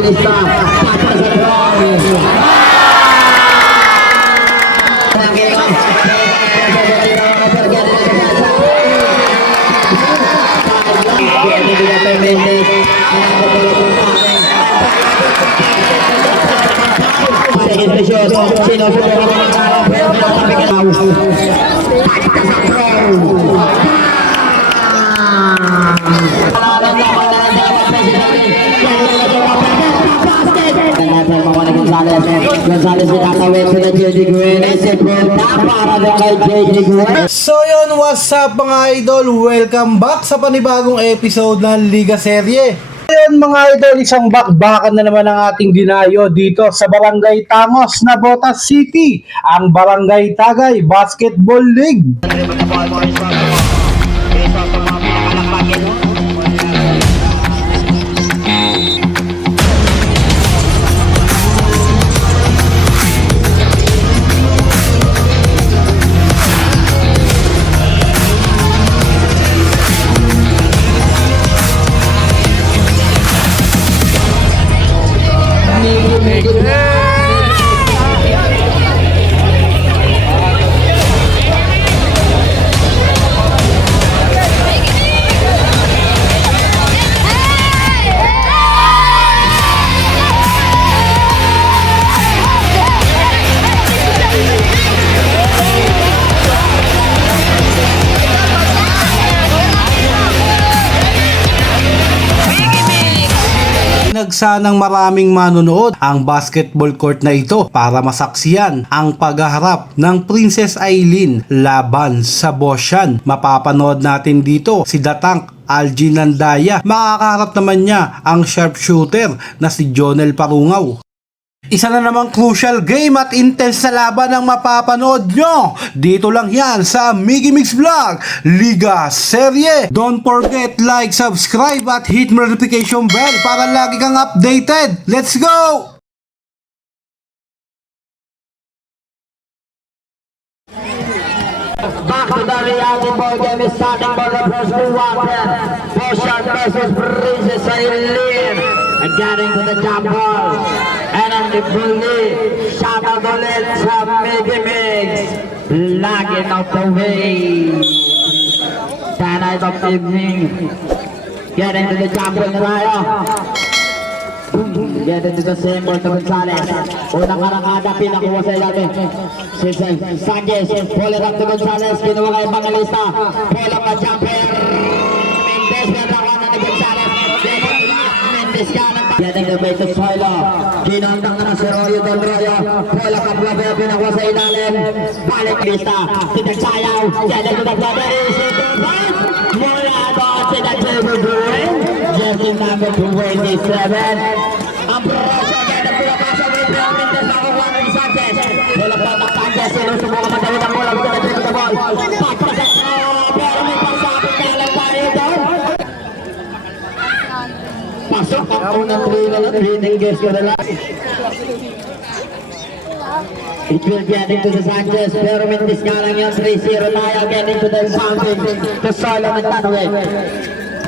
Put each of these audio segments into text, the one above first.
Bangilista. Papa sa draw. So yun, what's up mga idol? Welcome back sa panibagong episode ng Liga Serye. Ayun mga idol, isang bakbakan na naman ang ating dinayo dito sa Barangay Tangos, Navotas City, ang Barangay Tagay Basketball League. Nagsanang maraming manonood ang basketball court na ito para masaksiyan ang paghaharap ng Princess Eileen laban sa Bosyan. Mapapanood natin dito si Datank Algin Landaya. Makakaharap naman niya ang sharpshooter na si Jonel Parungaw. Isa na namang crucial game at intense na laban ang mapapanood nyo. Dito lang yan sa Miggy Mix Vlog, Liga Serye. Don't forget, like, subscribe at hit notification bell para lagi kang updated. Let's go! Back to the reality ball game is starting for the first quarter. Bosyan versus Princess Eileen. And getting to the jump ball. And on the bully, shout out ulit sa Miggy Mix. Laging out the way. 10 night of evening. Getting to the jump ball na tayo. Getting to the same ball to Gonzales. Unang karakada, pinakuha sa ilalim. Si Sanchez, pull it up to Gonzales. Kinuha kay Bangilista. Pull up a jumper. Mendes, narawan na ni Gonzales. Mendes ka ng getting the way to Soilo. Kinondang na si Royo Del Royo. Pull up a blabber, pinakuha sa ilalim. Balik Lista. Si Tagsayaw. Getting to the blabber. Mula doon si Tagsayaw. Jersey number 27. Ambrosio, getting to the pass of Mendes. Nakuha na ni Sanchez. Pull up ang Sanchez. Sinusubukan magdawin ang bola. Bukan na the ball. Pagpasok na. Pero may pagsapit na lang tayo doon. Pasok ang unang trailer at hitting guest ko na lang. It will getting to the Sanchez, pero Mendes nga lang yan, 3-0 tayo, getting to the fountain, to Soilo nagtanawin.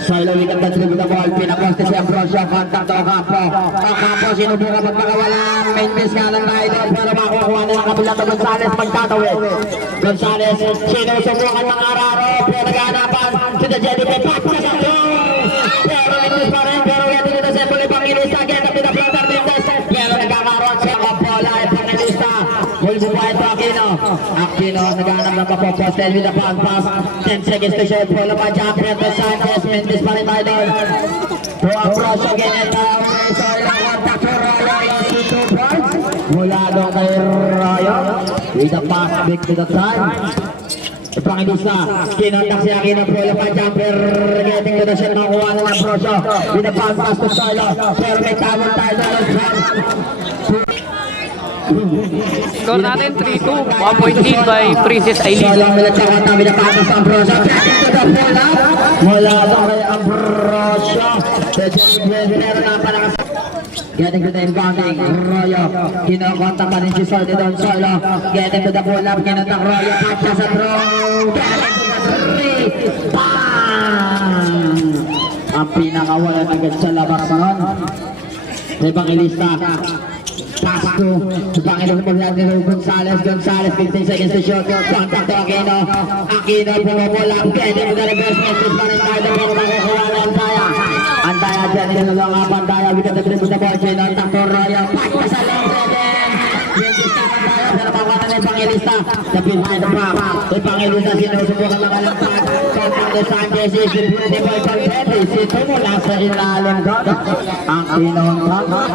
Soilo with the dribble the ball, pinaposte si Ambrosio, contact to Ocampo. Ocampo, sinubukan magpakawala, Mendes nga lang tayo doon, pero makukuha na ang kabilang to Gonzales, magtatawin. Gonzales, sinusubukan ng Araro, pero naganapan, to the Jedipe, pakpa sa pero Mendes pa rin, pero getting to the Sembole, Pangilista, get up to the floater, Mendes, pero nagkakaroon siya, Kapola, Pangilista. Bulbuhay ito Aquino naghanap ng mapoposted with the pass. 10 seconds to shoot. Pull up a jumper to Sanchez. Mendes pa rin tayo doon. To Ambrosio again and Soilo contact to Royo. Lost 2 points. Mula doon kay Royo. With the pass back to the time. Pangilista. Kinontak si Aquino. Pull up a jumper. Getting to the shot. Nakuha ng Ambrosio. With the pass to Soilo. Pero may tamang tayo doon. Score natin 3-2. 1 point lead by Princess Eileen. Mula doon kay Ambrosio. Getting to the inbounding, Royo. Kinokontak pa rin si Soilo doon, Soilo. Getting to the pull up, kinontak Royo. Patya sa throw. Getting to the three. Bang! Ang pinakawalan agad sa labas na ron. Evangelista. Pass to Panginoon Paglalaro Gonzales, 15 seconds to shoot. Contact to Aquino. Aquino pumupula. Pwede mo na reverse message pa rin tayo pero makukuha na Antaya. Antaya dyan, nilalong ang Antaya. We got the dribble the ball. Contact to Royo. Pass pa sa long seven. Pero makuha na Evangelista. Sa behind the back. Evangelista sinusubukan na kalampag. Contact to Sanchez. Is it beautiful for Teddy? Sito mula sa ilalim ko. Aquino ang back.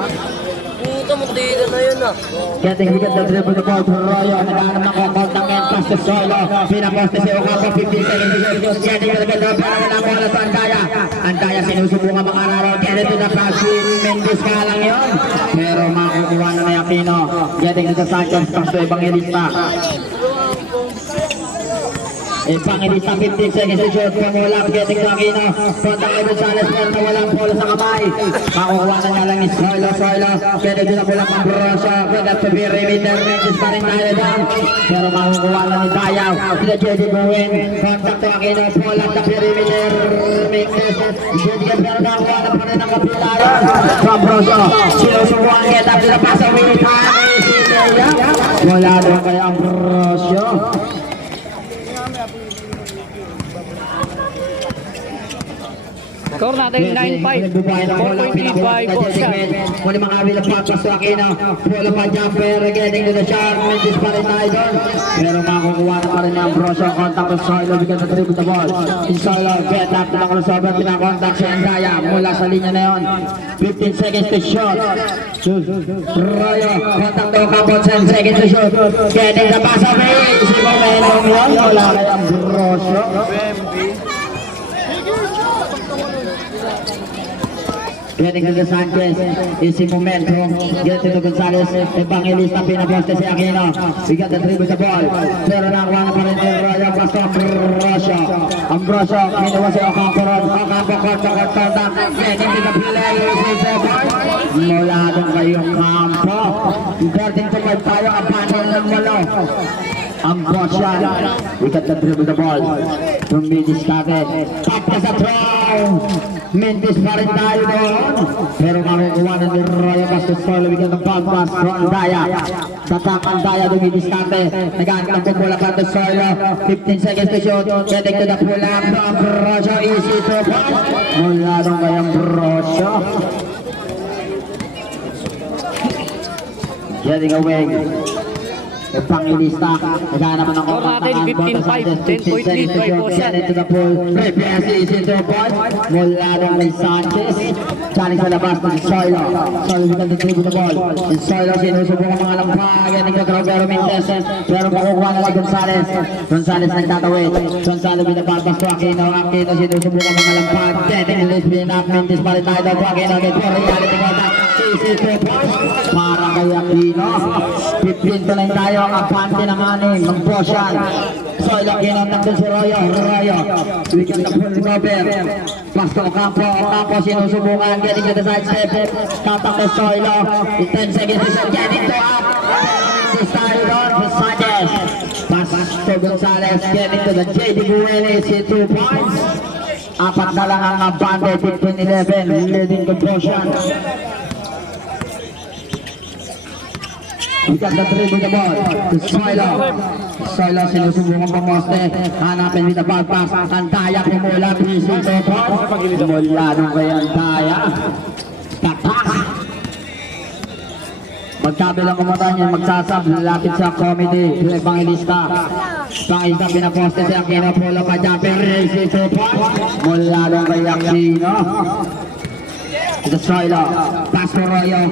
Getting we get the dribble the ball to Royo. Naghanap ng kontakin. Pass to Solo. Pinaposte si Ocampo. 15 seconds to shoot. Getting with the ball. Para na bola sa Antaya. Antaya sinusubukan mga araro. Get it to the pass. Mendes ka lang yun. Pero makukuha na may Aquino. Getting to the Sanchez. Pass to Evangelista. Evangelista 15 seconds to shoot. Pumulap. Getting to Aquino. Contact to Gonzales. Pero walang bola sa kamay. Makukuha na nga lang ni Solo. Getting to the bola ng Broso. That to be remitter. Mendes pa rin tayo doon. Pero makukuha na ni Dayaw. Sila Jedi Buwin. Contact to Aquino. Pumulap na perimeter. Mendes. Jedi ka pero nakuha na pa rin ang kapitayan. From Broso. Sinusubuhan kita. Pinapas away. Wala doon kaya ang Broso. Score natin 9-5. 4.85 Boshan. Muli makawil ang papas sa akin. Bola pa jumper. Getting to the shot. Mendes pa rin tayo doon. Pero makukuha na pa rin ang Broso. Contact with Soilo. Because the dribble the ball. In Soilo. Get up. Pinakulusober. Pinakontact si Andaya. Mula sa linya na yun. 15 seconds to shot. Royo. Contact to Ocampo. 10 seconds to shoot. Getting the pass away. Si Momentum yun. Wala kaya ang Broso. Getting to the Sanchez, easy momentum, getting to Gonzales, Evangelista, pinaposte si Aquino, we got the dribble the ball, pero nakuha na pa rin yung Royo, pasto ang Broso, kinuha si Ocampo ron, Ocampo, kontak, getting to the play, mula doon kayong kampo, getting to fight tayo, ang panel ng walo, ang Boshan, we got the dribble the ball, from Mendes started, tapos sa throw, Mendes pa rin tayo doon. Pero makukuha na ni Royo Bastos Solo. Bigyan ng pampas from Andaya. Tatak Andaya dumidiskante. Naghanap ng pumula pa to Solo. 15 seconds to shoot. Getting to the pull-up from Broso. Easy to pass. Mula doon kayang Broso. Getting away. Evangelista, naghanap ng Score natin 15-5. 10-point lead by Boshan. into the pool. Reverse is into the ball. Mula doon kay Sanchez. Challenge sa labas ng Soilo. Soilo with the dribble the ball. And Soilo sinusubukan mga lampag. Yan ito Robero Mendes. Pero makukuha na lang Gonzales. Gonzales nagtatawid. Gonzales with the ball. Pass to Aquino. Aquino sinusubukan mga lampag. Getting the spin up. Mendes pa rin tayo doon. Aquino. Get for reality contact. Easy to pass. Para kay Aquino. 15 to 9 tayo. Ang apante ng anim. Ang Boshan. Soilo kinontak doon si Royo. Weekend na full cover. Pass to Ocampo. Ocampo sinusubukan. Getting to the side step. Tatak to Soilo. 10 seconds to shot. Getting to up. This tayo doon. Sanchez. Pass to Gonzales. Getting to the JD Buenes. 2 points. Apat na lang ang apante. 15-11. Leading to Boshan. We got the dribble the ball to Soilo. Soilo sinusubukan pamoste. Hanapin with the ball pass. Antaya pumula. 3-6-4. Mula nung kay Antaya. Tatak. Magkabilang kumatan yan. Magsasab. Lapit sa comedy. Evangelista. Evangelista pinaposte si Aquino. Pula pa jumping. 3-6-4. Mula nung kay Aquino. The Soilo, pass to Royo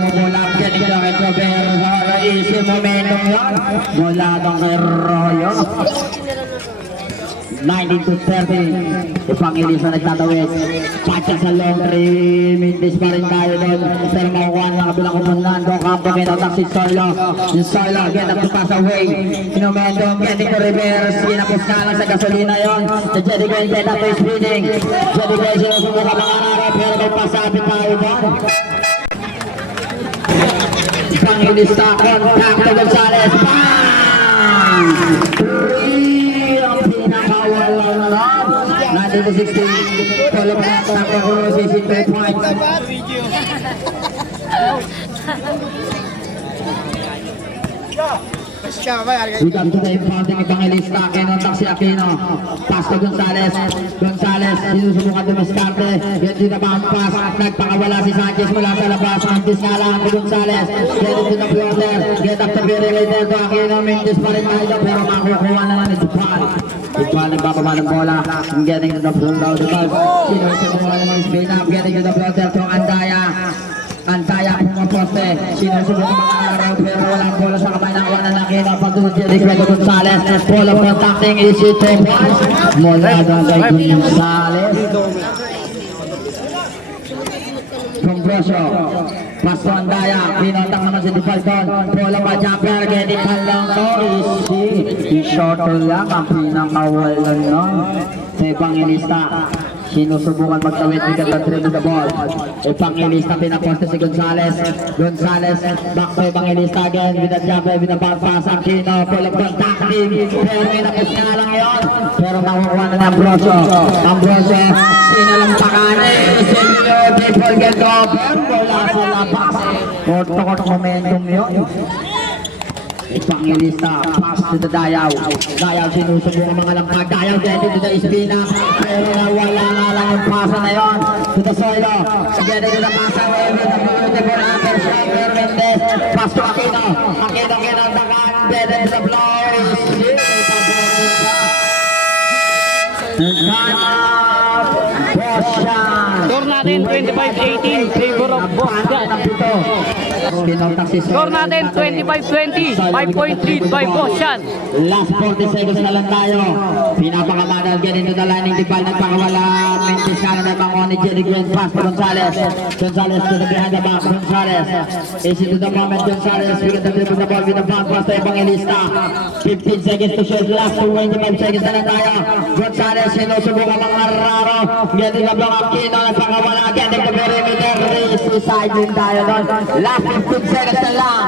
pumula, getting to kay Robero, easy momentum yun, mula doon kay Royo. 19-30, Evangelista nagtatawid, patsa sa long 3 minutes pa rin tayo doon, pero makukuha na kabilang kumunlan, Ocampo kinotak si Soilo, yung Soilo, get up to pass away, momentum, getting to reverse, kinapos na lang sa gasolina yun, the Jedi Gwen get up to speeding, Jedi Gwen sinusubukan mga narap, pero may pasapit tayo doon. Evangelista, contact to Gonzales, bang! Pinakawalan na 19-16. Follow pa natin ang Cruz, 3 points. We come to the impounding Evangelista, kinontak si Aquino, pass to Gonzales, sinusubukan dumiskarte, hindi na pass, nagpakawala si Sanchez mula sa labas, Sanchez nga lang kay Gonzales, get into the floater, get up to be related to Aquino, Mendes pa rin tayo, pero makukuha na lang ni Dupal. Dupal nagbababa ng bola, getting to the floater, Dupal, sinusubukan na ng spin up, getting to the floater to Antaya pumaposte, sinusubukan mga araw pero walang bola sa kamay ng kawanan ng Aquino, pagdunod si Ricardo Gonzales, ball of contacting is it mula doon kay Gonzales. Congreso, pasto Antaya, pinotang naman si Dupalton, bola pa jumper, getting lang to, i-shorter lang, ang pinakawalan nun, sa Evangelista. Sinusubukan magtawid ni Gandantri with the ball. Evangelista pinaposte si Gonzales, back to Evangelista again with the jumper, with the ball pass, Aquino, full of contacting, pero minapos nga lang yun, pero nakukuha na ng Ambrosio, sinalampakan Sergio de Polgado, pero wala sa labas, korto momentum yun. Evangelista, pass to the Dayaw, sinusubukan mga lampag, Dayaw getting to the Espina, pero nawala nga lang yung pasa na yun, to the Soilo, getting to the pasa, with the beautiful upper shoulder, Mendes, pass to Aquino, kinandakan, getting to the blow, Score natin 25-18, favor of Bosjan. Score natin 25-20, 5-point lead by Bosjan. Last 40 seconds na lang tayo. Pinapakamanal, get into the lining, Dipal nagpakawala, Mendes ka na nabangon ni Jerry Grant, pass to Gonzales to the behind the back, Gonzales is into the moment, Gonzales, we get the dribble the ball with the back, pass to Evangelista, 15 seconds to shoot, last 25 seconds na lang tayo. Gonzales, sinusubukan mga raro, getting the block, Aquino, nagpakawala, getting the perimeter, race, sideline tayo doon. Last 15 seconds na lang.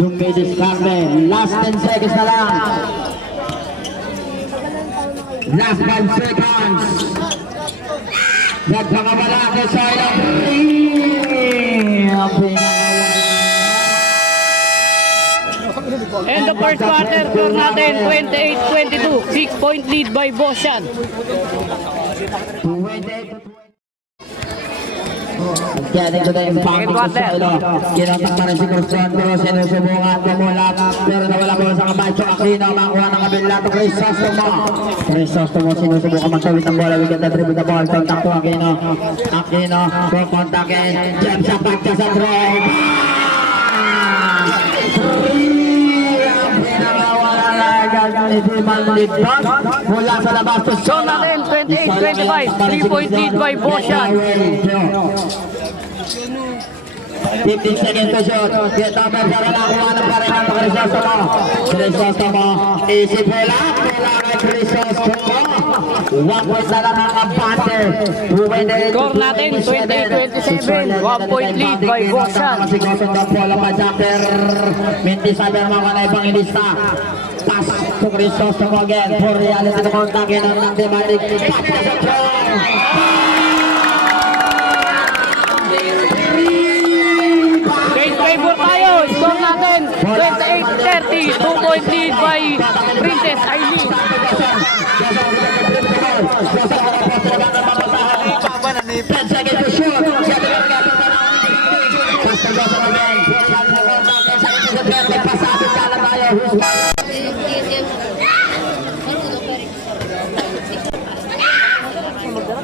Dumidiskarte, last 10 seconds na lang. Last 5 seconds. Nagpakawala ko sa ilang And the first quarter, score natin 28-22, 6-point lead by Bosjan. 28. Getting to the impact sa Soilo. Kinatak pa rin si Cruzon, pero sinusubukan pumulat, pero nawala ko sa kamay sa Aquino, makuha ng kabila to Crisostomo, sinusubukan magtawid ng bola, we get the dribble the ball, contact to Aquino, kontakin, jam sa pagka sa draw, mula sa labas to Score natin 28-25, 3-point lead by Bosjan. 15 seconds to shoot. Get over para nakuha ng pareha ng Crisostomo. Isip bola kay Crisostomo. 1 point na lang ang abante. Score natin 28-27, 1-point lead by Bosjan. Bola pa jumper. Mendes sabi ang mga na Evangelista. Pass to Crisostomo again. For reality to contact ng demanding. Pass to the throw. Favor tayo, score natin 28-30, 2-point lead by Princess Aileen.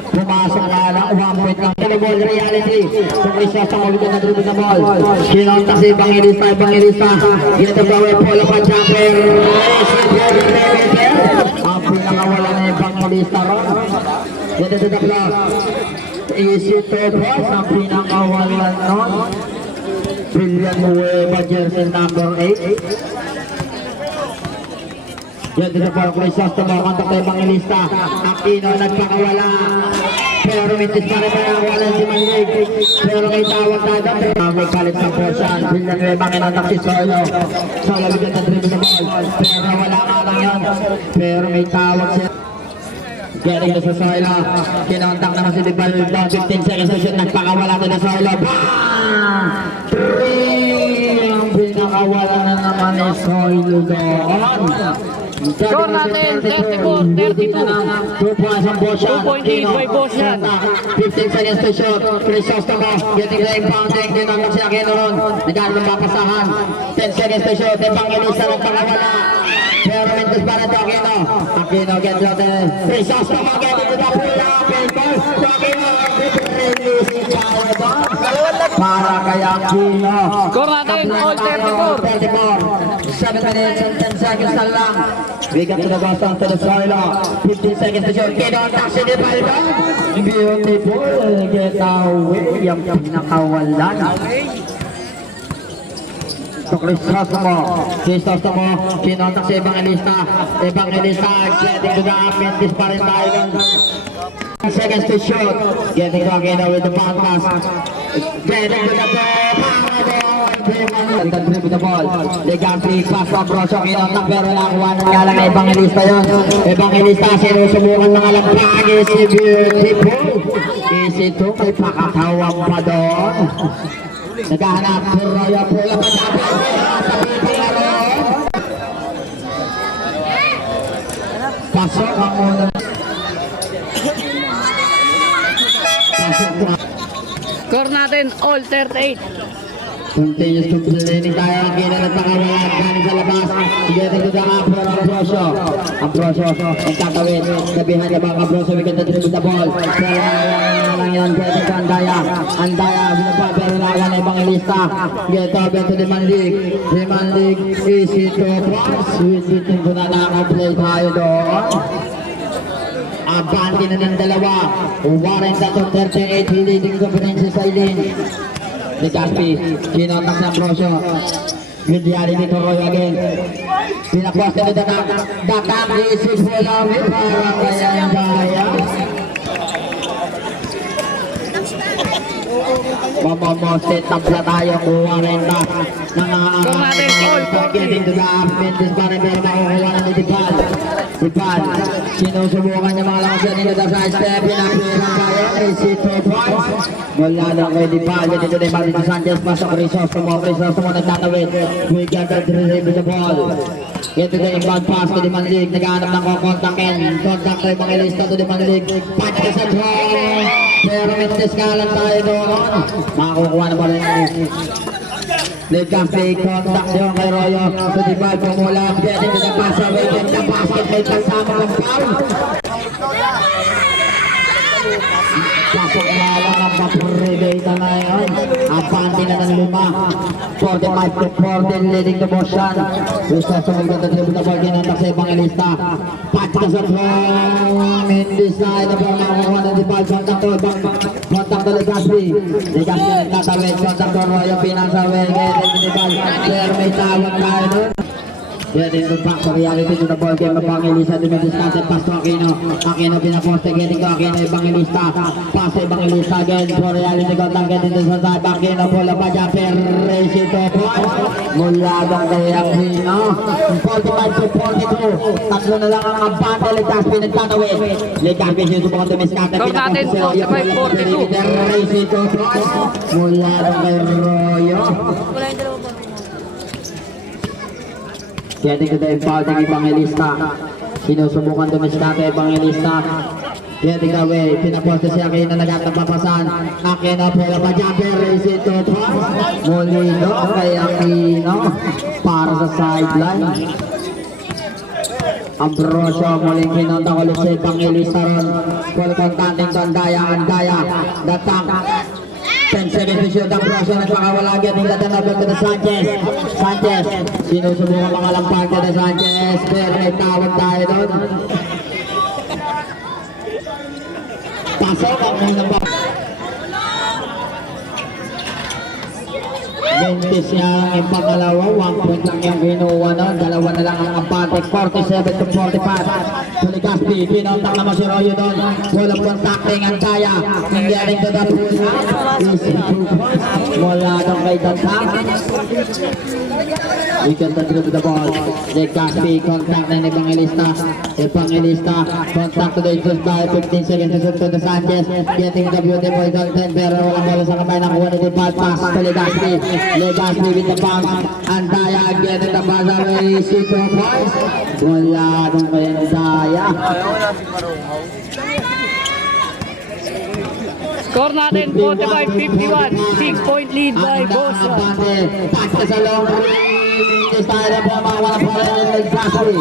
Pumasok na lang, 1 point lang. Ball reality. Kung isa sa mabigat na dribble na ball. Kinonta si Evangelista. Get the power, pull up a jumper. Ang pinakawala na Evangelista ron. Get it to the block. Easy to pass. Ang pinakawala nun. Brilliant Nueva jersey number 8. Get to the ball, Crisostomo, kontak kay Evangelista. Aquino nagpakawala. Pero Mendes pa rin panawalan si Malig. Pero may tawag tayo. May kalit sa Bosjan. Villanueva kinontak si Soilo. Soilo bigyan ng dribble na ball. Pero wala nga lang yun. Pero may tawag siya. Getting to sa Soilo. Kinontak naman si Dipal. 15 seconds to shoot. Nagpakawala to na Soilo. Bang! Soilo doon. Score natin, 34, 32. 2 points on Boshan. 2 point lead by Boshan. 15 seconds to shoot. Crisostomo getting the impounding. Dinamag si Aquino ron. Nagano ng papasahan. 10 seconds to shoot. Evangelista magpakawala. Pero Mendes para to Aquino. Aquino gets out the Crisostomo getting to the pull up. Aquino release tayo doon. Para kay Aquino. Score natin, all 34. 7 minutes and 10 seconds na lang. We got to the bottom to the Soilo. 15 seconds to shoot. Kino taxi ni Balban. Beautiful. Get away. Yung pinakawalan. So Crisostomo. Kino taxi Evangelista. Evangelista getting to the Mendes pa rin tayo nun. 10 seconds to shoot. Getting to Aquino with the bounce pass. Getting to the with the ball. Legazpi pass from Rosso. Kinontak pero nakuha na nga lang na Evangelista yun. Evangelista sinusubukan mga lampag. Easy beautiful. Easy to. May pakakawang pa doon. Naghahanap. Royo pula pa dapat. Pasok ang muna. Score natin, all 38. Continuous complaining tayo ang kina nagpakawala galing sa labas. Getting to the upper Ambrosio. Ambrosio ang tatawid. Sabihan niya mga Ambrosio, we can dribble the ball. Pero lang yan, getting to Andaya. Andaya, binaba pero nawan na Evangelista. Get up into the Manlig. The Manlig easy to pass. Sweet-sweeting ko na nakaplay tayo doon. Abante na ng dalawa. Warren to 38 leading the Princess Aileen. Legazpi, kinontak sa Ambrosio. Vidyari dito Roy again. Pinaposte nito na Dakam, isip mo lang para kaya ang daya. Mamomoste, tabla tayo, kuha rin na. Getting to the Mendes para pero makukuha na ni Dipal. Dipal, sinusubukan niya mga lakas dito sa side step. Pinapirang tayo, easy to points. Mula lang kay Dipal, dito na yung Marito Sanchez, pasok Crisostomo nagtatawid. We got the dribble the ball. Ito na yung bad pass to the Manlig, naghahanap ng kukontakin. Contact kay Evangelista to the Manlig. Patch ka sa draw. Pero Mendes kalan tayo doon. Makakukuha na ba rin yung Legazpi, contact yun kay Royo. To the ball, pumula. Getting to the pass away. Get the basket, may kasama ng foul. Pasok na lang ang papurebeta na yun. Abante na ng 5. 45 to 14 leading to Boshan. Gusto sumugod na dribble the ball. Kinontak sa Evangelista. Patch ka sa draw. Mendes na ito pero makakuha na di ball. Contact to Legazpi. Legazpi nagtatawid. Contact to Royo. Pinasaway. Getting to the ball. Pero may tawag tayo nun. Getting to back to reality to the ball game. Evangelista to Mendes kasi pass to Aquino. Aquino pinaposte. Getting to Aquino. Evangelista. Pass to Evangelista again. To reality to lang. Getting to sa side. Aquino. Pula pa dyan. Race to point. Mula bang kay Aquino. 45 to 42. Tatlo na lang ang abante. Legazpi nagtatawid. Legazpi sinusubukan to Mescate. Score natin, 45-42. Race to point. Mula bang kay Royo. Getting to the impounding Evangelista. Sinusubukan to Mescate Evangelista. Getting away. Pinaposte si Aquino nagtatang papasan. Aquino pero pa jumper. Race it to pass. Molino kay Aquino. Para sa sideline. Ambrosio muling kinontak ulit si Evangelista ron. Full contact to Andaya. Datang. 10 seconds to shoot. Ambrosio nagpakawala. Getting the turnover to the Sanchez. Sinusubukan mga lampag to the Sanchez. Pero may tawag tayo doon. Pasok ang unang pa. 20 siya ang pangalawa. 1 point lang yung kinuha nun. Dalawa na lang ang abante. 47 to 45. To Legazpi. Pinontak naman si Royo doon. Walang contacting ang kaya. Nangyari to the push. Easy 2 points. Mula doon kay Dantang. We can dribble the ball. Legazpi. Contact na ni Evangelista. Contact to the Isus by 15 seconds to shoot to the Sanchez. Getting the beautiful content. Pero walang bola sa kamay. Nakuha ni Dipal. Pass to Legazpi. Legaspi with the bounce. Andaya again in the buzzer. Easy 2 points. Wala nung kay Andaya. Score natin 45-51. 6-point lead by Boshan. Pasta sa long range. Tayo po mga wala po rin ng Legaspi.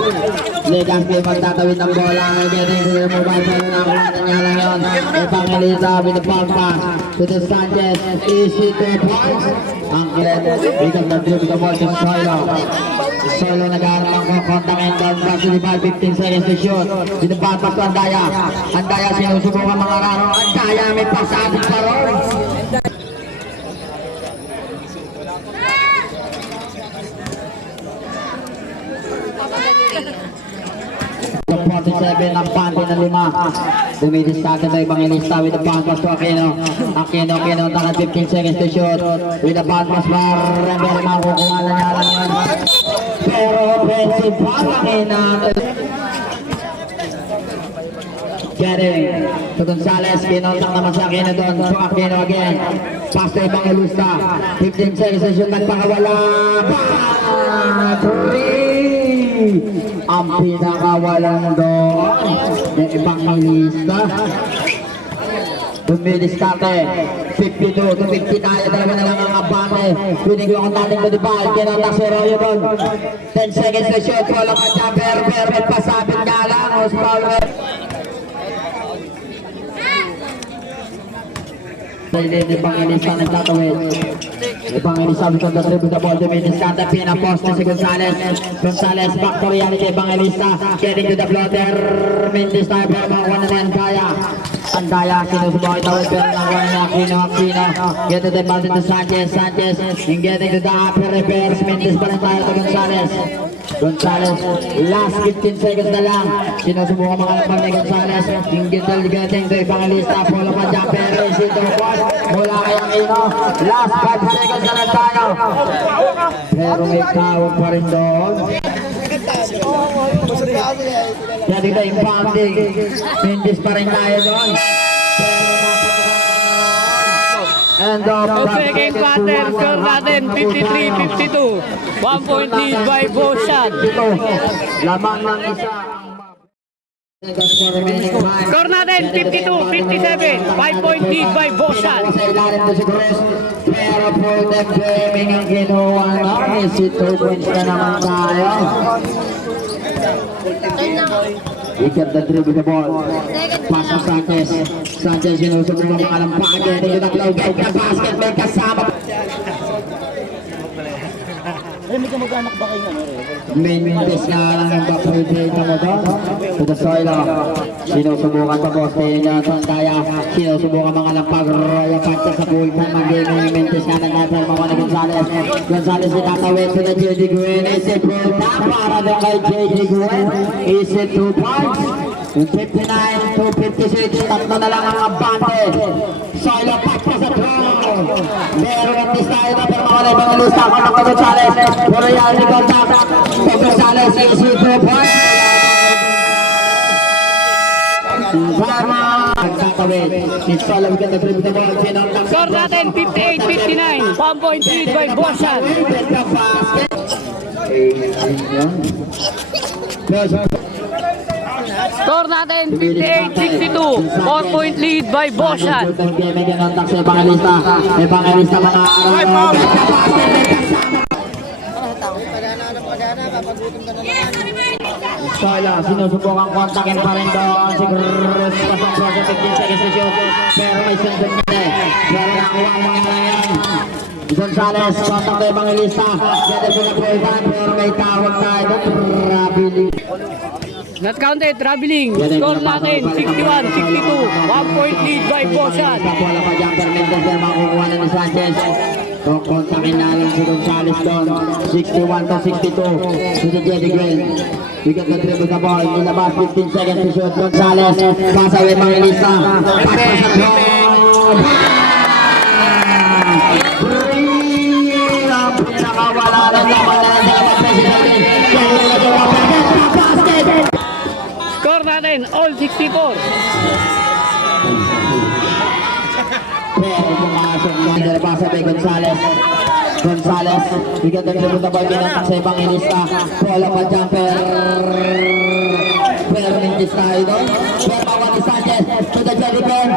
Legaspi magtatawid ng bola. Getting to the mobile phone na kung ano niya lang yun. Evangelista with the bounce pass to the Sanchez. Easy 2 points. Ang kilit. Because the blue with the ball to Solo. Solo nag-aaral ang kukontakin down. Basketball 15 seconds to shoot. With the bounce pass to Andaya. Andaya sinusubukan mga raro. Andaya may pasabit pa ron. The 47 ng Pante na 5. Bumidis sa atin na Evangelista with the bounce pass to Aquino. Aquino, takat 15 seconds to shoot. With the bounce pass bar. Rebel makukuha na niya lang yun. Pero offensive foul Aquino. Getting to Gonzales. Kinontak naman si Aquino doon. To Aquino again. Pass to Evangelista. 15 seconds to shoot. Nagpakawala. Ang pinakawalan doon ng Evangelista. Dumidiskarte 52 to 59. Dalawa na lang ang abate. Pwedeng yung kontating to the ball. Kinontak si Royo doon. 10 seconds to shoot. Wala ka siya. Pero may pasabit nga lang. Osvaldo Evangelista nagtatawid. Evangelista with the dribble the ball. Dumidiskarte. Pinaposte si Gonzales. Gonzales back to reality. Evangelista getting to the floater. Mendes tayo pero makakuha na yan. Andaya, sinusubukan itawid pero nakuha na Aquino. Get to the ball to Sanchez. And getting to the upper repairs. Mendes pa rin tayo to Gonzales. Last 15 seconds na lang. Sinusubukan mga lapang ni Gonzales. Getting to Evangelista. Follow pa dyan pero isito po. Mula kay Aquino. Last 5 seconds na lang tayo. Pero may tawag pa rin doon. Jadi kita impounding. Mendes pa rin tayo doon. And Second quarter, score natin 53-52. 1-point lead by Boshan. Lamang ng isa. Score natin 52-57. 5-point lead by Boshan. Sa ilalim to si Cruz. Pero for the gaming ang kinuha na. Isi 2 points na naman tayo. We get the dribble the ball. Pass to Sanchez. Sanchez sinusubukan mga lampag. Getting to the cloud. Get the basket. May kasama. Mendes nga lang ang bapribate mo doon. To the soil. Sinusubukan pa poste niya. Tandaya. Sinusubukan mga lampag. Roya Pagka sa bullpen. Mag-gaming Mendes nga nag-atal mga na Gonzales. Gonzales itatawid to the J.D. Guen. Isip bullpen para doon kay J.D. Guen. Isip 2 points. 59 to 56. Tatlo na lang ang abante. Soil Pagka sa throw. Meron at least tayo na pero mga na ibang lista ko ng Gonzales. Pero yan ni Gonzales. Gonzales isip 2 points. Sama nagtatawid. Si Soil with the dribble the ball. Score natin 58-59. 1-point lead by Boshan. Score natin 58-62. 4-point lead by Boshan. Evangelista mga araw. Sola, sinusubukan kontakin pa rin doon. Si Cruz, pasang sa 15 seconds to shoot. Pero may sundot niya eh. Pero nakuha mo nga lang yan. Gonzales, kontak to Evangelista. Ganda po na po iban, pero may tawag tayo doon. Rabili. Not counted, traveling. Score natin 61-62. 1-point lead by Boshan. Wala pa dyan, pero Mendes pero makukuha na ni Sanchez. Kontakin na lang si Gonzales doon. 61 to 62. Si J.D. Guen. We got the dribble the ball. Nilabas 15 seconds to shoot. Gonzales. Pasa away Evangelista. Pasa sa throw. Pinakawala na naman na dalawang president. Score natin all 64. Pero pumasok na. Nilabas away Gonzales. Gonzales. Bigyan ng dribble the ball. Ginantak sa Evangelista. Bola pa jumper. Permintis tayo doon. Bermawan ni Sanchez. To the Jerican.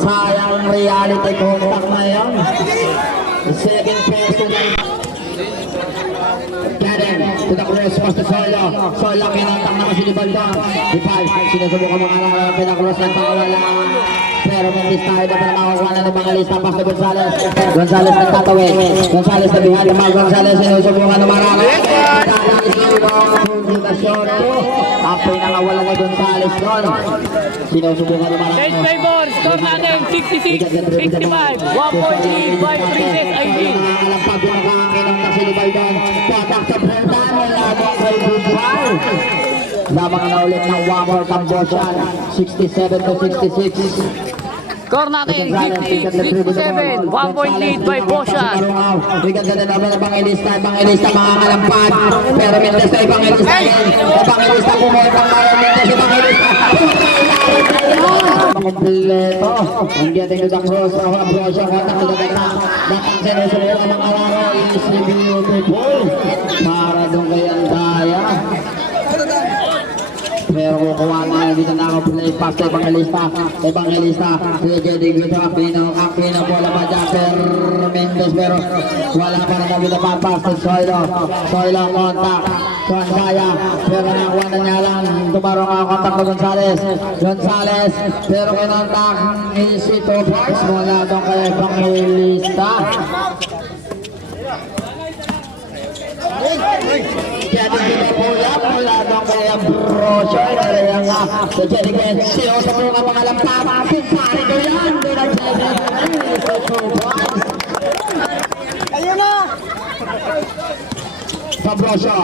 Sayang reality contact na yan. Second person. Karen, to the cross, pass to Solo. Solo, kinatang naman si Dibaldon. Dipal, sinusubukan mga araw, pinakross ng pakawala. Pero Mendes tayo na para makakuha na ng mga lista. Pass to Gonzales. Gonzales nagtatawid. Gonzales na bihal. Mal Gonzales, sinusubukan ng mga araw. Ang pinakawala ni Gonzales doon. Sinusubukan ng mga araw. Saint Flavor, score natin 66-65. 1 point lead by Princess Aileen. Pag nakakain ang nasilibay doon. Patak sa Brendan. Labang kay Budwal. Labang na ulit ng Wamor Cambosian. 67-66. Score natin 66-67. 1 point lead by Boshan. Bigat na naman ang Evangelista. Evangelista makakalampad. Pero Mendes na Evangelista din. Evangelista pumunta para Mendes. Evangelista. Kompleto. Ang getting to the cross. Ambrosio. Kontak to the gata. Datang sinusunod ng Araro. Is beautiful. Para doon kay Andaya. Pero kukuha na dito na ako play pass sa Evangelista getting dito Aquino bola pa dyan Mendes pero wala pa rin kami na papas sa Soilo kontak Kaya pero nakuha na niya lang tumarong ang kontak ko Gonzales pero kinontak easy to pass mula doon kay Evangelista. Jadi kita pula doon kay Ambrosio kaya nga so jadi kaya siyo sa mga pangalampas pinsari ko yan doon ang ayun na Ambrosio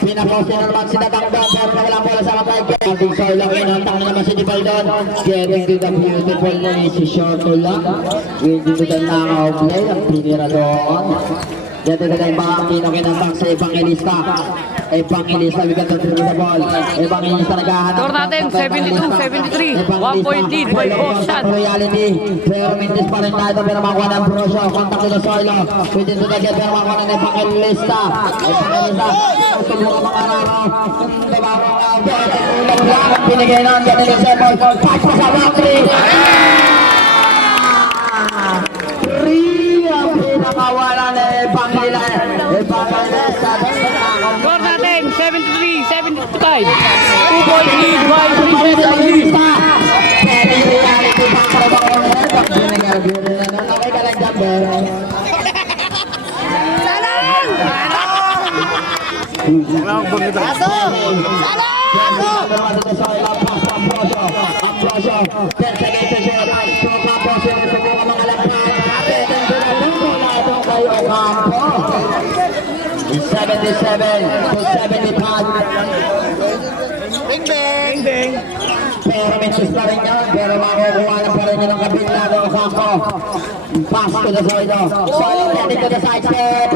pinaposte na naman si Datangga pero walang bola sa kapay ating Soilo kinantang na naman si Dibaldon getting to the beautiful na si Shortula getting to the knockout play ang pinira doon. Dito na yung mga Aquino kinantang sa Evangelista. Evangelista, bigat ng the ball. Evangelista naghahanap. Score natin 72-73. 1 point lead by Boshan. Reality. Pero Mendes pa rin tayo pero makuha ng Ambrosio. Kontak to the Soilo. Pwede to the get pero makuha ng Evangelista. Evangelista. Tumulong mga araw. Tumawang ang ulang lang. Pinigay na ang ganun ng Sepol. Pass pa sa boundary. Ang pinakawala na Evangelista. Score natin 73-75. 2 point lead by Princess Aileen. Pero Mendes pa rin yan, pero makukuha na pa rin yun ang kabintado ng Sampo. Pass to the Soilo. Soilo getting to the side step.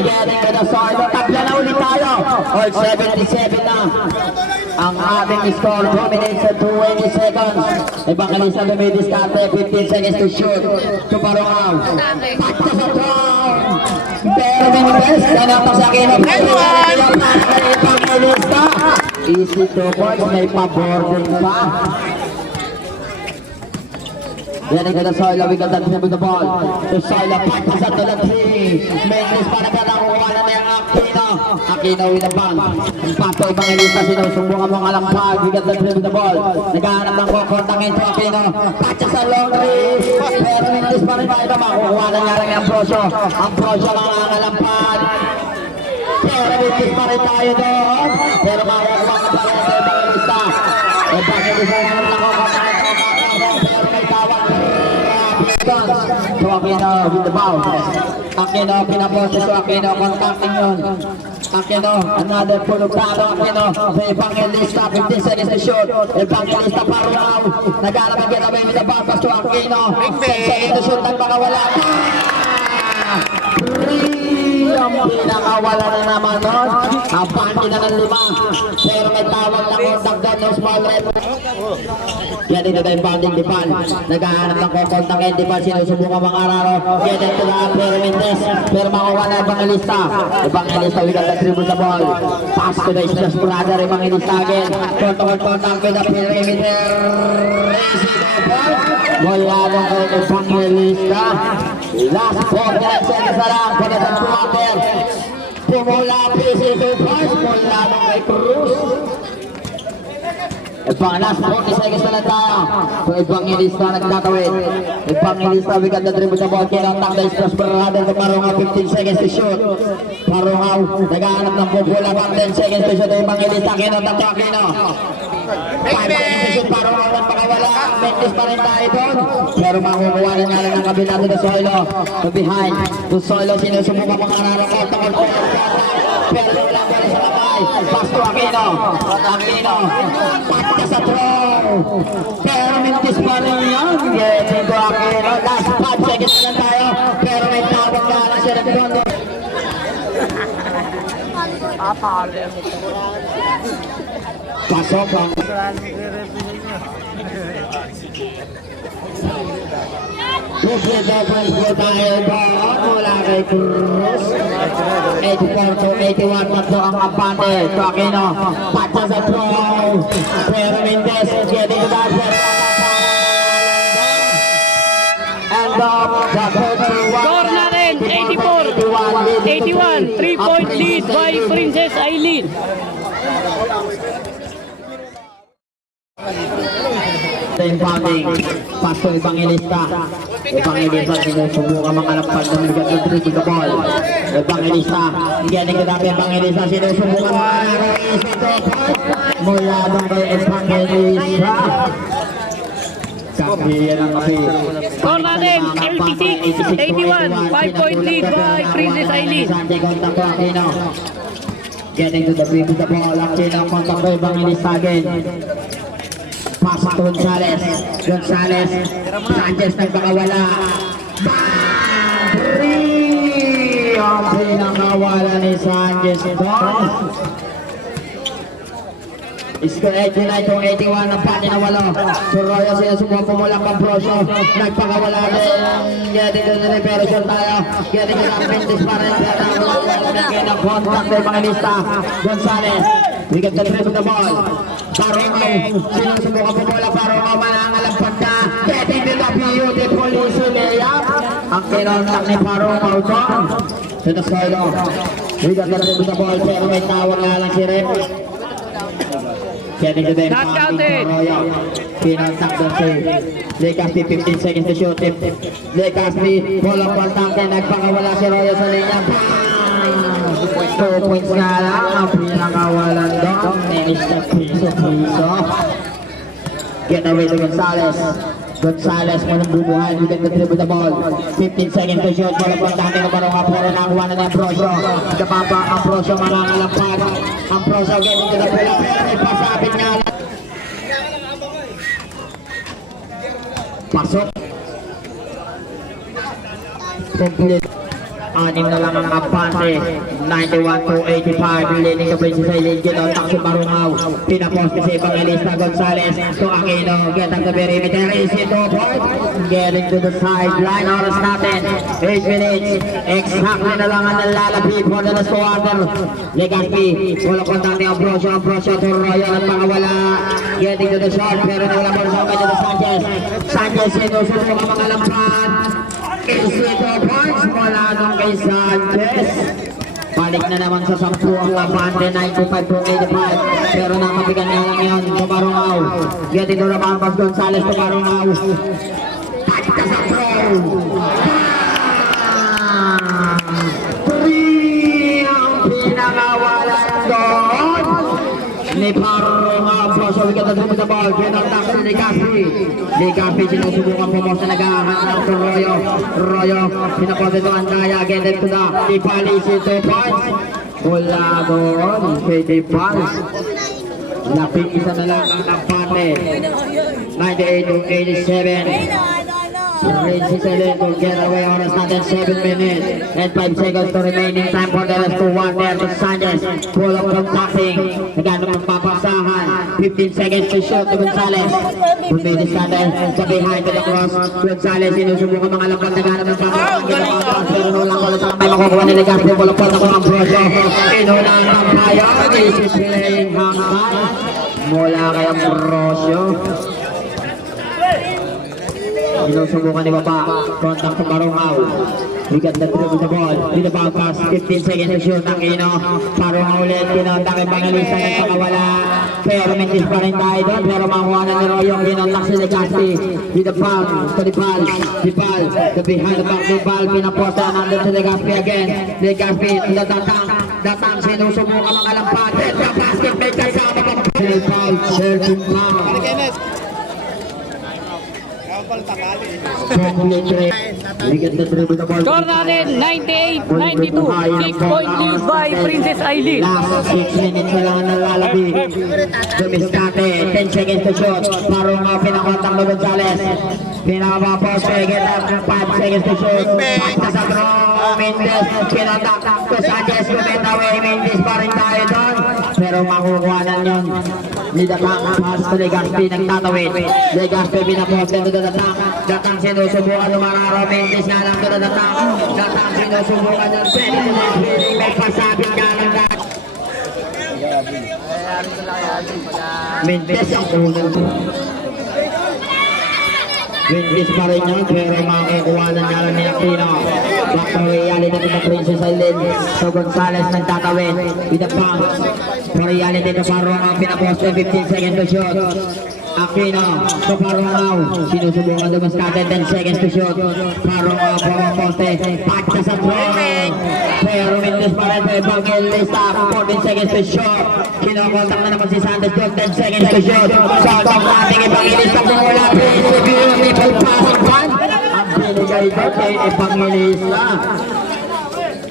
Getting to the Soilo. Tapla na ulit tayo. Or 77 na. Ang ating score, 2 minutes and 20 seconds. Evangelista lumidiskarte, 15 seconds to shoot. Tuparongaw. Pakta sa ground. Pero Mendes, ganapang sa akin. Evangelista. Easy to boys, may pa-boarding pa. Getting to the Soilo, we got that with the ball. To Soilo, pakta sa tulad 3. Mendes para ka nakuha na niya ang Aquino. Aquino with the ball. Pato Evangelista, sinusubukan mo ang alampag. We got that with the ball. Naghahanap ng kukontakin to Aquino. Pakta sa long range. Pero Mendes pa rin ba ito makukuha na niya rin ang Ambrosio. Ambrosio lang ang alampag. Pero Mendes pa rin tayo doon. Pero makukuha na pa rin ito Evangelista. Evangelista naman lang kukontakin to. Pero may tawag. So Aquino with the ball. Aquino, pinaposes to Aquino, contacting yun. Aquino, another pulugtado Aquino. Sa Evangelista, 15 seconds to shoot. Evangelista Paruaw. Naghanap ang getaway with the ball. Pass to Aquino. 10 seconds to shoot. Nagpakawala. ang pinakawala na naman doon. Ang panty na ng 5. Pero may tawag na contact doon ng small rep. Yan dito tayo banding Dipal. Naghahanap ng kukontak kay Dipal. Sinusubukan mga araro. Yan dito na Pero Mendez. Pero makuha na Evangelista. Evangelista, we got the dribble the ball. Pass to the Stress Brother. Evangelista again. Contact with the perimeter. Wala na kay Evangelista. Last 4 seconds na lang. Pagkatang quarter. Pumula PCB first. Mula na kay Cruz. Last 40 seconds na lang tayo. So Evangelista nagtatawid. Evangelista, we got the dribble the ball. Kinontak the Stress Brother. Parongaw 15 seconds to shoot. Parongaw naghahanap ng pupula pang 10 seconds to shoot. Evangelista kinontak to Aquino. 5 seconds to shoot. Parongaw nagpakawala. Mendes pa rin tayo doon. Pero makukuha na nga lang ang kabila to Soilo. To behind. To Soilo sinusubukan mga ararong kontak. Pero wala pa rin sa kamay. Pass to Aquino. Aquino. Patka sa throw. Pero Mendes pa rin yan. Getting to Aquino. Last 5 seconds na lang tayo. Pero may tawag na lang siya ng Tondo. Pasok ang Susunod po tayo doon mula kay Cruz. 84 to 81 pa to ang Abante. To Aquino. Patsa sa throw. Pero Mendez getting to that. And the 31. Score natin, 84, 81, 3-point lead by Princess Aileen. Impounding. Pass to Evangelista. Evangelista sinusubukan mga lampag ng ligat ng dribble the ball. Evangelista. Getting to that Evangelista. Sinusubukan mga Ruiz. Mula doon kay Evangelista. Kapiyan ang kapi. Score natin, 86, 81, 5-point lead by Princess Aileen. Contact to Aquino. Getting to the dribble the ball. Aquino contact to Evangelista again. Pass to Gonzales. Gonzales. Sanchez nagpakawala. Bang! Free! Ang pinakawala ni Sanchez doon. Score 89 to 81 ang pati na 8. Soroyo sinusubukan pumulang Cambrosio. Nagpakawala din. Getting to the reparation tayo. Getting to the Mendes pa rin. Naging contact ng mga lista. Gonzales. We get the dribble the ball. Parongaw. Sinusubukan pumula. Parongaw manangalampag na. Getting to the beautiful easy layup. Ang kinontak ni Parongaw doon. Sinusuelo. We get the dribble the ball. Pero may tawag na lang si Rep. Getting to the Not counted. Pinontak doon si Legazpi, 15 seconds to shoot. Legazpi, walang paltangke, nagpakawala si Royo sa linya. 2 points nga lang ang pinakawalan doon. Next na piso. Get away to Gonzales. Gonzales mo nang bubuhay. We get the dribble the ball. 15 seconds to shoot. Walang paltangke na parang pero nakuha na ni Ambrosio. Kapapa, Ambrosio manangalampag. Ambrosio getting to the bola. Pero may pasabit nga lang. Pasok. Complete. 6 na lang ang Abante. 91 to 85. Leading to Princess Aileen. Ginontak si Parongaw. Pinapost si Evangelista Gonzales. To Aquino. Get up the perimeter. Easy 2 points. Getting to the sideline. Oras natin. 8 minutes. Exactly na lang ang nalalapit for the last quarter. Legazpi. Wala kontak ni Ambrosio. Ambrosio to Royo. At pakawala. Getting to the shot. Pero wala mo sa kanya to Sanchez. Sanchez sinusubo ka mga lampan. Easy 2 points mula nung kay Sanchez. Balik na naman sa 10 ang Abante, 95 to 85. Pero nakapigan niya lang yun. Tumarongaw. Getting to the Barbas Gonzales. Tumarongaw. Patka sa throw. Three ang pinakawalan doon ni Parongaw. So we get the dribble the ball. Pinontak si Legazpi. Legazpi sinusubukan po mo sa naghahanap ng Royo. Royo. Pinapote to Andaya. Get it to the Dipali. 2 points. Wala doon. 20 points. Lapit isa na lang ang Abante. 98 to 87. Princess Eileen will get away oras natin 7 minutes and 5 seconds to remaining time for the rest to 1 there to Sanchez. Pull up from taxing. Nagano magpapasahan. 15 seconds to shoot to Gonzales. Bumilis natin sa behind to the cross. Gonzales sinusubukan mga lampag. Nagano magpapasahan. Pero nulang wala sa kamay. Makukuha ni Legaspi. Pull up po ako ang Ambrosio. Inulang ang tayo. Disipline hanggang mula kay Ambrosio. Sinusubukan ni Baba. Contact sa Parongaw. We got the throw with the ball. With the ball pass. 15 seconds to shoot. Aquino. Parongaw ulit. Kinontak kay Pangalisa. Nagpakawala. Pero mentis pa rin tayo doon. Pero makuha na ni Royo. Kinontak si Legaspi. With the ball. To the ball. The ball. The behind the back. The ball. Pinaposta. Nandun si Legaspi again. Legaspi. Datang. Datang. Sinusubukan mga lampat. The basket may kasama. Foul. 13 foul. Score natin 98-92. 6-point lead by Princess Eileen. Last 6 minutes na lang nalalabi. Dumiskate, 10 seconds to shoot. Parang pinakontang na Gonzales. Pinakapapos, pegit at 5 seconds to shoot. Pagka sa draw, Mendes, pinatak to Sanchez, kumit away, Mendes pa rin tayo doon. Pero makukuhanan yun. Nidatang, pass to Legaspi, nagtatawid. Legaspi, pinapos, to the datang. Datang sinusubukan lumararo, Mendes nga lang to the datang. Datang sinusubukan ng pwede to the feeling, may pasabit ka lang dat. Mendes ang unang. Mendes pa rin yun, pero makukuhanan nga lang ni Aquino. Back to reality to the Princess Eileen. So Gonzales nagtatawid with the bounce. For reality to Parongaw, pinaposte 15 seconds to shoot. Aquino to Parongaw. Sinusubukan Dumascate, 10 seconds to shoot. Parongaw, pamaposte. Pagka sa draw. Pero Mendes pa rin, Evangelista, 14 seconds to shoot. Kinokontak na naman si Santos, 10 seconds to shoot. Sontok nating Evangelista kumula. Beautiful passing one. Ang binigay ko kay Evangelista.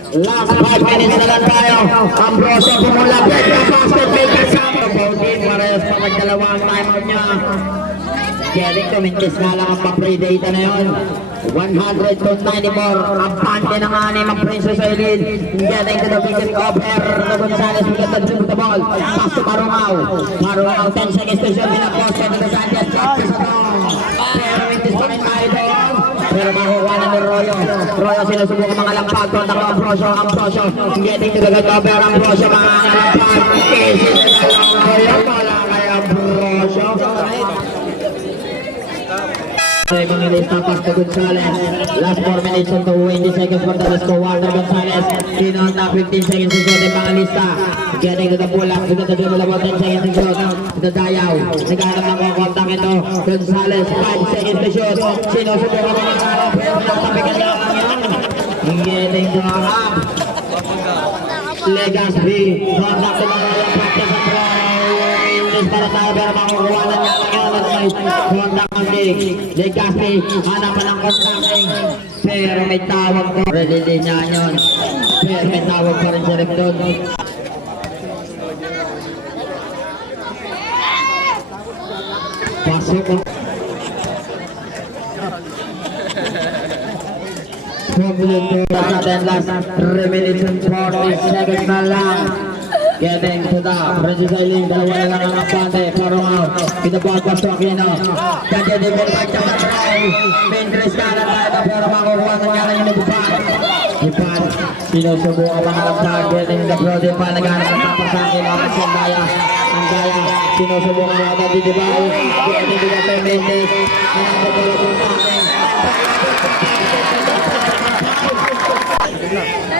Last 5 minutes na lang tayo. Ambrosio pumula. Pwede basket may kasama. Bautin, parehas pa nagdalawa ang timeout niya. Gerrick Dominguez nga lang ang pa-predata na yun. 100 to 94. Ang pante ng anim ang Princess Eileen. Getting to the wicket over. Gonzales will get the dribble the ball. Pass to Parongaw. Parongaw 10 seconds to shoot. Pinaposte to the Sanchez. Pass sa doon. Pero mintis pa rin tayo doon. Pero makukuha na ni Royo. Royo sinusubukan mga lampag. Kontak ng Ambrosio. Ambrosio. Getting to the wicket over. Ambrosio mga lampag. Easy na lang Royo. Wala kay Ambrosio. Evangelista pass to Gonzales. Last 4 minutes and 20 seconds for the score. Walter Gonzales. Kinontak 15 seconds to shoot. Evangelista getting to the pull-up. To the dribble about 10 seconds to shoot. The Dayaw. Naghanap ng kontak ito. Gonzales 5 seconds to shoot. Sinusubukan ng mga harap. Tapikan lang ang yan. Getting to the harap. Legaspi. Kontak to mga harap. Practice at throw. Para tayo pero makukuha na niya lang yun at may kontak ang Legaspi, hanapan ng kontaking pero may tawag ko ready niya yun pero may tawag pa rin si Recton. Pasok ko natin last 3 minutes and 40 seconds na lang. Getting to the Princess Eileen, dalawa na lang ang pante. Parongaw, pinabawag pa sa Aquino. Kaya mo pa siya matry. Mendes ka na tayo, pero makukuha na nga lang yung Ipan. Ipan, sinusubukan mga lamsag. Getting the pro, di pa naghanap ng papasakin. Ang Daya, ang Daya, sinusubukan mga Tadidibay. Getting to the Mendes. Ang kapulot sa akin.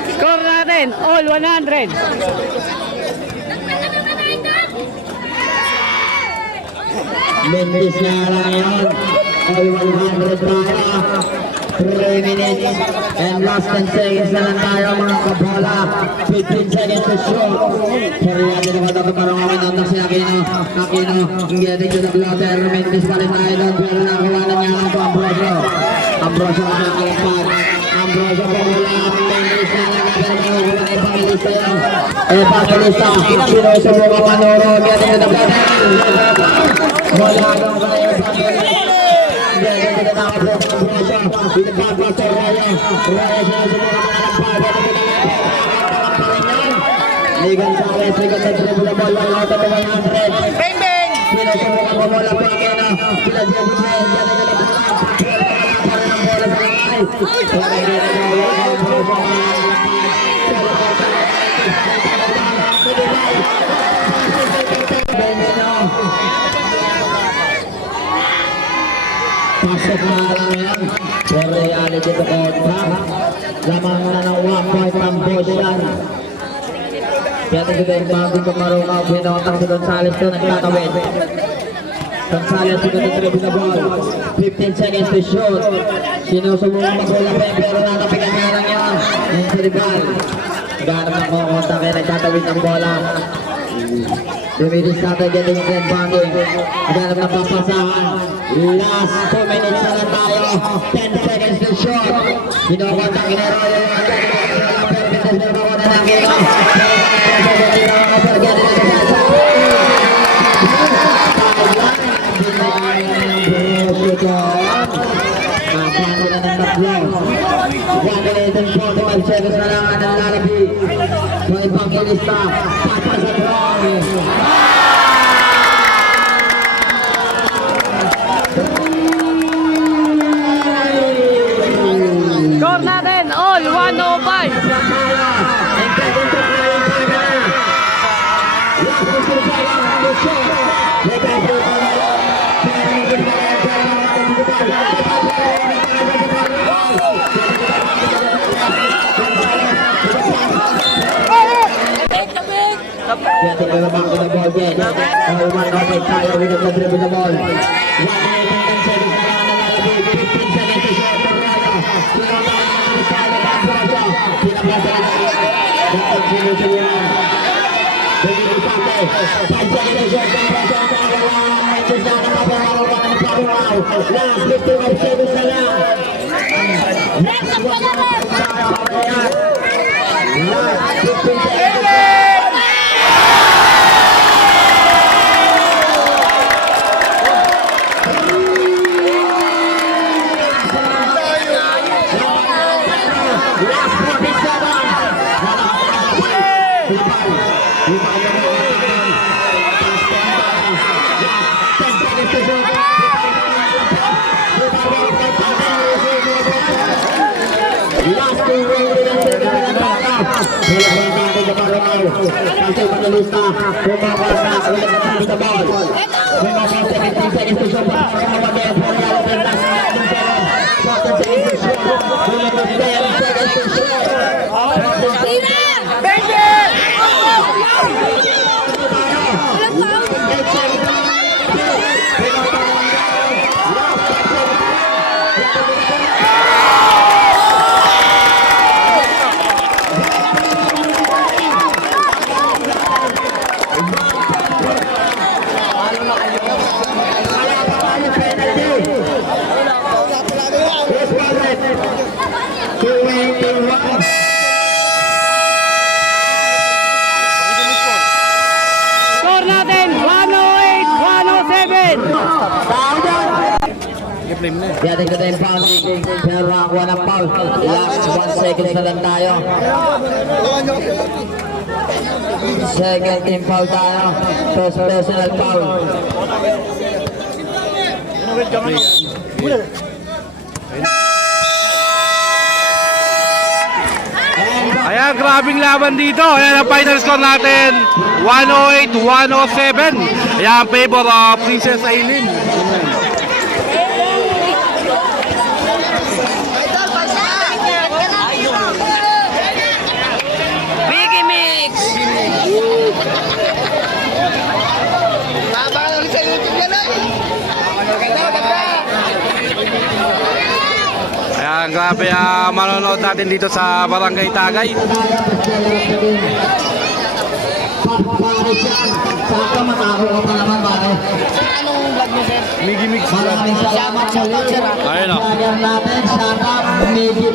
Score natin all 100. Mendes nga lang yun. All 100 tayo. 3 minutes and last 10 seconds na lang tayo mga kabola. 15 seconds to shoot. Pero natin naman ito parang kaminontak si Aquino. Aquino, getting to the blotter. Mendes pa rin tayo doon. Pero nakuha na niya lang ito Ambrosio. Ambrosio ang nakalapag. Ambrosio pumula. Mendes na lang. Pero makukuha na Evangelista yun. Evangelista, sinusubukan Manoro. Getting to the blotter. Wala daw kayo Evangelista. Getting to the blotter. Pinagbago sa Roya. Roya sinusubukan mga nagbago. Lee Gonzalez, likod na dribble na ball, wala out of 100. Bang bang! Sinusubukan mo mula po ang ina. Sila Jedi Saez, yan ang gano'n. Wala pa rin ang bola sa langay. Wala rin ang pasok na lang yan. For reality to kontra. Lamang na ng 1 point ng Bosyan. Kaya ito yung bagong kumarumaw. Pinotang si Gonzalez doon. Nagtatawid. Gonzalez siguro na tribune na ball. 15 seconds to shoot. Sinusubukan mag-bola pa pero natapigan nga lang yan. Yung si Rival. Ganap ng kukunta kaya nagtatawid ng bola. Dumidis natin getting in banding. Ganap ng papasahan. Last 2 minutes na lang tayo. 10 seconds to shoot. Sinukunta kinero yung mga Score natin, all 105. Kaya tingnan naman ko na ball din. Uman-upay tayo with the dribble the ball. 1 minute and 10 seconds na lang nalalagay. 15 seconds to shoot for Raya. Pinapasa na sinusubukan. Dumili Pate. 5 seconds to shoot for Raya. Inches na nakapahawakan ng paruaw. Last 55 seconds na lang. Last 1 minute tayo. Last 15 seconds. Kasi panalista, bumawas na, ulit na sa ball. Bumawas 17 seconds to shoot. Pagkakawagin, for real, the last 19 seconds. 14 seconds to shoot. Ulit na 10 seconds to shoot. Score natin, 108-107. Kaya tingnan tayo yung foul. Pero nakakuha ng foul. Last 1 seconds na lang tayo. Second team foul tayo. First personal foul. Ayan, grabing laban dito. Ayan ang final score natin, 108-107. Ayan, favor of Princess Aileen. Biggie Mix! Babang sa YouTube yan ay! Ayan, grabe manonood natin dito sa Barangay Tagay. Paparis yan. Saka matako ka pa naman, pare. Anong vlog mo, sir? Migi Mix. Maraming salamat. Shoutout, sir. Ayun o. Natin, saka, Migi.